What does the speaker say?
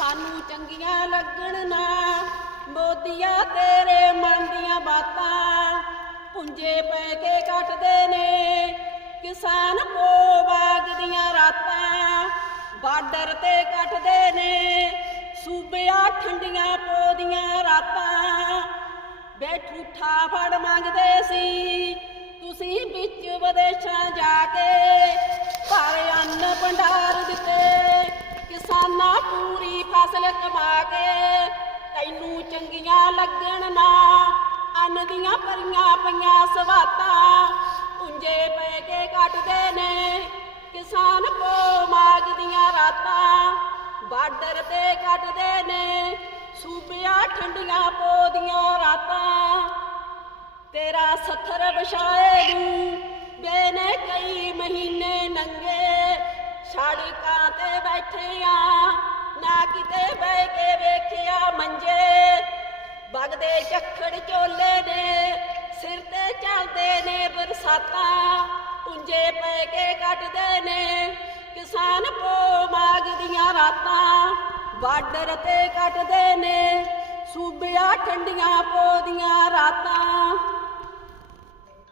ਸਾਨੂੰ ਚੰਗੀਆਂ ਲੱਗਣ ਨਾ। ਮੋਦੀਆ ਤੇਰੇ ਮਨ ਦੀਆਂ ਬਾਤਾਂ ਪੁੰਜੇ ਪੈ ਕੇ ਕੱਟਦੇ ਨੇ। ਕਿਸਾਨ ਕੋ ਬਾਗ ਦੀਆਂ ਰਾਤਾਂ ਬਾਰਡਰ ਤੇ ਕੱਟਦੇ ਨੇ। ਸੂਬਿਆ ਠੰਡੀਆਂ ਪੋਦੀਆਂ ਰਾਤਾਂ ਬੈਠੂਠਾ ਫੜ ਮੰਗਦੇ ਸੀ। ਤੁਸੀਂ ਵਿੱਚ ਵਿਦੇਸ਼ਾਂ ਜਾ ਕੇ ਕਮਾ ਕੇ ਤੈਨੂੰ ਚੰਗੀਆਂ ਲੱਗਣ ਨਾ। ਅੰਨ ਦੀਆਂ ਭਰੀਆਂ ਪਈਆਂ ਸਵਾਤਾਂ ਪੁੰਜੇ ਪੈ ਕੇ ਕੱਟਦੇ ਨੇ। ਕਿਸਾਨ ਕੋ ਮਾਗਦੀਆਂ ਰਾਤਾਂ ਬਾਰਡਰ ਤੇ ਕੱਟਦੇ ਨੇ। ਸੂਬਿਆ ਠੰਡੀਆਂ ਪੋਦੀਆਂ ਰਾਤਾਂ ਤੇਰਾ ਸੱਥਰ ਵਿਛਾਏ ਨੂੰ। ਬੇਨੇ ਕਈ ਮਹੀਨੇ ਝੱਖੜ ਨੇ, ਸਿਰ ਤੇ ਚੱਲਦੇ ਨੇ ਬਰਸਾਤਾਂ, ਪੁੰਜੇ ਪੈ ਕੇ ਕੱਟਦੇ ਨੇ। ਕਿਸਾਨ ਕੋ ਮਾਗਦੀਆਂ ਰਾਤਾਂ, ਬਾਰਡਰ ਤੇ ਕੱਟਦੇ ਨੇ। ਸੂਬਿਆ ਠੰਡੀਆਂ ਪੋ ਦੀਆਂ ਰਾਤਾਂ।